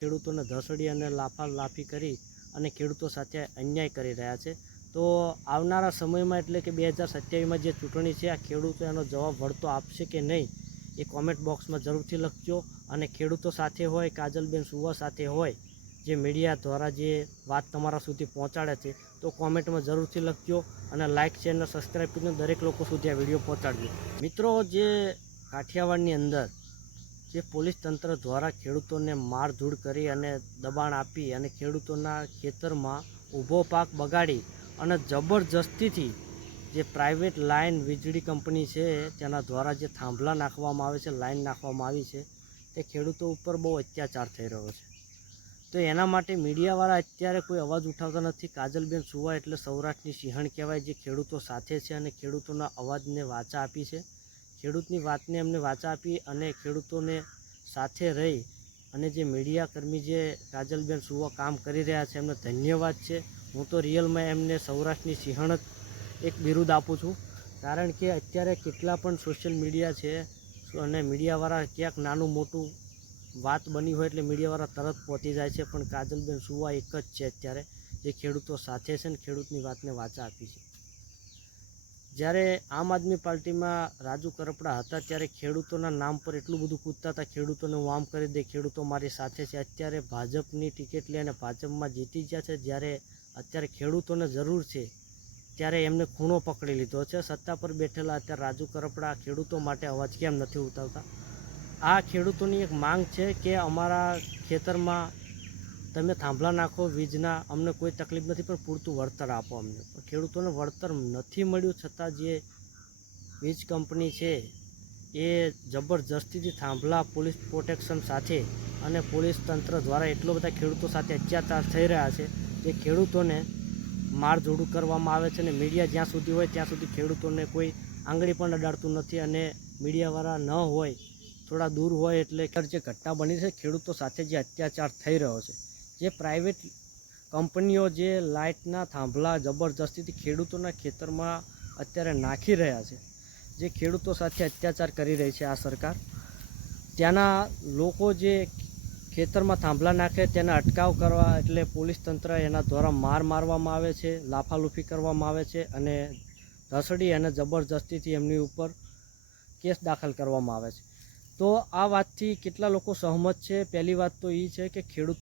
ખેડૂતોને ધસડી અને લાફી કરી અને ખેડૂતો સાથે અન્યાય કરી રહ્યા છે। તો આવનારા સમયમાં એટલે કે 2027માં જે ચૂંટણી છે, આ ખેડૂતો એનો જવાબ વળતો આપશે કે નહીં એ કોમેન્ટ બોક્સમાં જરૂરથી લખજો। અને ખેડૂતો સાથે હોય, કાજલબેન સુવા સાથે હોય, જે મીડિયા દ્વારા જે વાત તમારા સુધી પહોંચાડે છે, તો કોમેન્ટમાં જરૂરથી લખજો અને લાઇક, શેર અને સબસ્ક્રાઈબ કરીને દરેક લોકો સુધી આ વિડીયો પહોંચાડજો। મિત્રો, જે કાઠિયાવાડની અંદર જે પોલીસ તંત્ર દ્વારા ખેડૂતોને મારધૂડ કરી અને દબાણ આપી અને ખેડૂતોના ખેતરમાં ઊભો પાક બગાડી અને જબરજસ્તીથી જે પ્રાઇવેટ લાઇન વીજળી કંપની છે તેના દ્વારા જે થાંભલા નાખવામાં આવે છે, લાઇન નાખવામાં આવી છે, તે ખેડૂતો ઉપર બહુ અત્યાચાર થઈ રહ્યો છે। તો એના માટે મીડિયાવાળા અત્યારે કોઈ અવાજ ઉઠાવતા નથી। કાજલબેન સુવા એટલે સૌરાષ્ટ્રની સિંહણ કહેવાય, જે ખેડૂતો સાથે છે અને ખેડૂતોના અવાજને વાચા આપી છે। ખેડૂતની વાતને એમને વાચા આપી અને ખેડૂતોને સાથે રહી અને જે મીડિયાકર્મી જે કાજલબેન સુવા કામ કરી રહ્યા છે, એમને ધન્યવાદ છે। હું તો રિયલમાં એમને સૌરાષ્ટ્રની સિંહણ જ એક બિરુદ આપું છું, કારણ કે અત્યારે કેટલા પણ સોશિયલ મીડિયા છે અને મીડિયાવાળા ક્યાંક નાનું મોટું વાત બની હોય એટલે મીડિયાવાળા તરત પહોંચી જાય છે, પણ કાજલબેન સુવા એક જ છે અત્યારે જે ખેડૂતો સાથે છે અને ખેડૂતની વાતને વાચા આપી છે। જ્યારે આમ આદમી પાર્ટીમાં રાજુ કરપડા હતા ત્યારે ખેડૂતોના નામ પર એટલું બધું કૂદતા હતા, ખેડૂતોને હું આમ કરી દે, ખેડૂતો મારી સાથે છે। અત્યારે ભાજપની ટિકિટ લઈ અને ભાજપમાં જીતી ગયા છે, જ્યારે અત્યારે ખેડૂતોને જરૂર છે ત્યારે એમને ખૂણો પકડી લીધો છે। સત્તા પર બેઠેલા અત્યારે રાજુ કરપડા ખેડૂતો માટે અવાજ કેમ નથી ઉઠાવતા? આ ખેડૂતોની એક માંગ છે કે અમારા ખેતરમાં તમે થાંભલા નાખો વીજના, અમને કોઈ તકલીફ નથી, પણ પૂરતું વળતર આપો અમને। પણ ખેડૂતોને વળતર નથી મળ્યું છતાં જે વીજ કંપની છે એ જબરજસ્તીથી થાંભલા પોલીસ પ્રોટેક્શન સાથે અને પોલીસ તંત્ર દ્વારા એટલો બધા ખેડૂતો સાથે અત્યાચાર થઈ રહ્યા છે કે ખેડૂતોને મારઝૂડ કરવામાં આવે છે અને મીડિયા જ્યાં સુધી હોય ત્યાં સુધી ખેડૂતોને કોઈ આંગળી પણ અડાડતું નથી અને મીડિયાવાળા ન હોય, થોડા દૂર હોય એટલે જે ઘટના બની છે, ખેડૂતો સાથે જે અત્યાચાર થઈ રહ્યો છે, જે પ્રાઇવેટ કંપનીઓ જે લાઇટના થાંભલા જબરજસ્તીથી ખેડૂતોના ખેતરમાં અત્યારે નાખી રહ્યા છે, જે ખેડૂતો સાથે અત્યાચાર કરી રહી છે આ સરકાર, ત્યાંના લોકો જે ખેતરમાં થાંભલા નાખે તેને અટકાવ કરવા એટલે પોલીસ તંત્ર એના દ્વારા મારવામાં આવે છે, લાફાલુફી કરવામાં આવે છે અને ધસડી અને જબરજસ્તીથી એમની ઉપર કેસ દાખલ કરવામાં આવે છે। તો આ વાતથી કેટલા લોકો સહમત છે? પહેલી વાત તો એ છે કે ખેડૂત